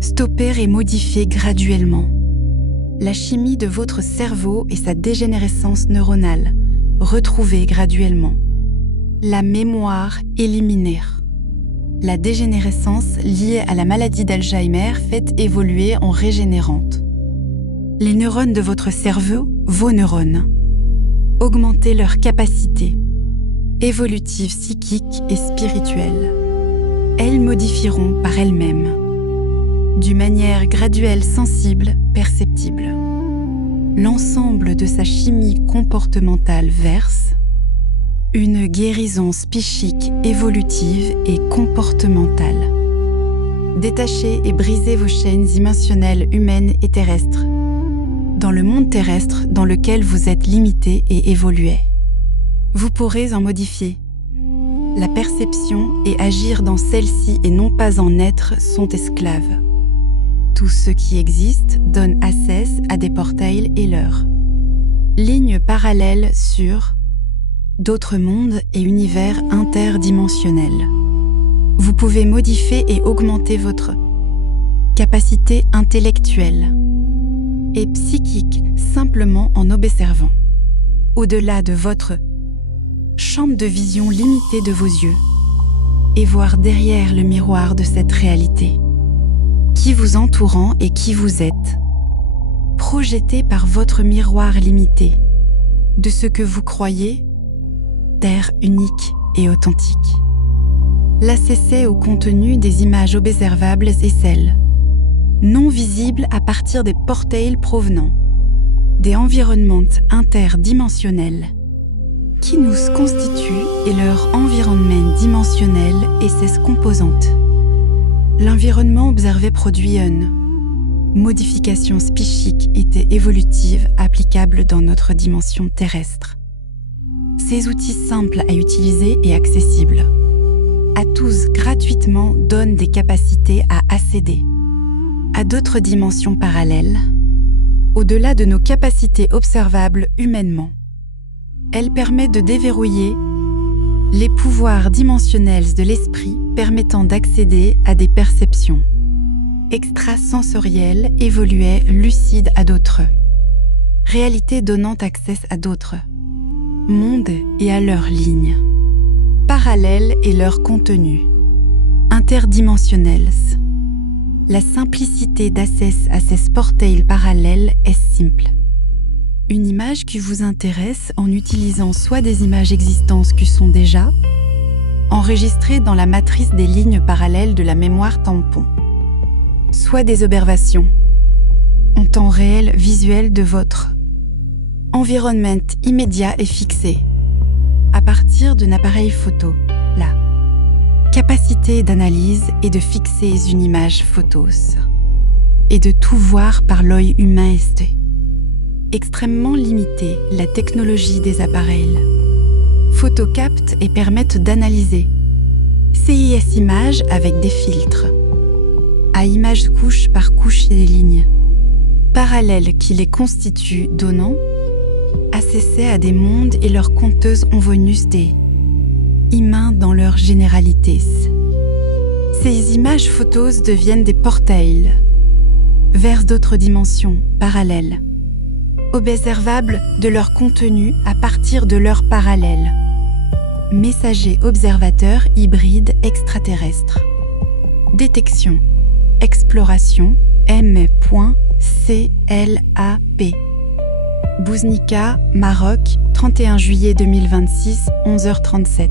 Stopper et modifier graduellement la chimie de votre cerveau et sa dégénérescence neuronale. Retrouver graduellement la mémoire éliminée. La dégénérescence liée à la maladie d'Alzheimer fait évoluer en régénérante les neurones de votre cerveau, vos neurones. Augmenter leur capacité évolutive, psychique et spirituelle. Elles modifieront par elles-mêmes, d'une manière graduelle, sensible, perceptible. L'ensemble de sa chimie comportementale verse une guérison psychique, évolutive et comportementale. Détachez et brisez vos chaînes dimensionnelles humaines et terrestres, dans le monde terrestre dans lequel vous êtes limité et évolué. Vous pourrez en modifier la perception et agir dans celle-ci et non pas en être sont esclaves. Tout ce qui existe donne accès à des portails et leurs lignes parallèles sur d'autres mondes et univers interdimensionnels. Vous pouvez modifier et augmenter votre capacité intellectuelle et psychique simplement en observant au-delà de votre champ de vision limitée de vos yeux et voir derrière le miroir de cette réalité qui vous entourant et qui vous êtes, projeté par votre miroir limité de ce que vous croyez d'être unique et authentique. L'accès au contenu des images observables et celles non visibles à partir des portails provenant des environnements interdimensionnels qui nous constituent et leur environnement dimensionnel et ses composantes. L'environnement observé produit une modification psychique et évolutive applicable dans notre dimension terrestre. Ces outils simples à utiliser et accessibles à tous gratuitement donnent des capacités à accéder à d'autres dimensions parallèles, au-delà de nos capacités observables humainement. Elle permet de déverrouiller les pouvoirs dimensionnels de l'esprit permettant d'accéder à des perceptions extrasensorielles évoluées lucides à d'autres réalités donnant accès à d'autres mondes et à leurs lignes parallèles et leurs contenus interdimensionnels. La simplicité d'accès à ces portails parallèles est simple. Une image qui vous intéresse en utilisant soit des images existantes qui sont déjà enregistrées dans la matrice des lignes parallèles de la mémoire tampon, soit des observations en temps réel visuel de votre environnement immédiat et fixé à partir d'un appareil photo. La capacité d'analyse et de fixer une image photos et de tout voir par l'œil humain est extrêmement limitée. La technologie des appareils photo capte et permettent d'analyser ces images avec des filtres à images couche par couche des lignes parallèles qui les constituent, donnant accès à des mondes et leurs conteuses envenus des humains dans leur généralité. Ces images photos deviennent des portails vers d'autres dimensions parallèles, observables de leur contenu à partir de leurs parallèles. Messager observateur hybride extraterrestre. Détection. Exploration M.CLAP. Bouznika, Maroc, 31 juillet 2026, 11h37.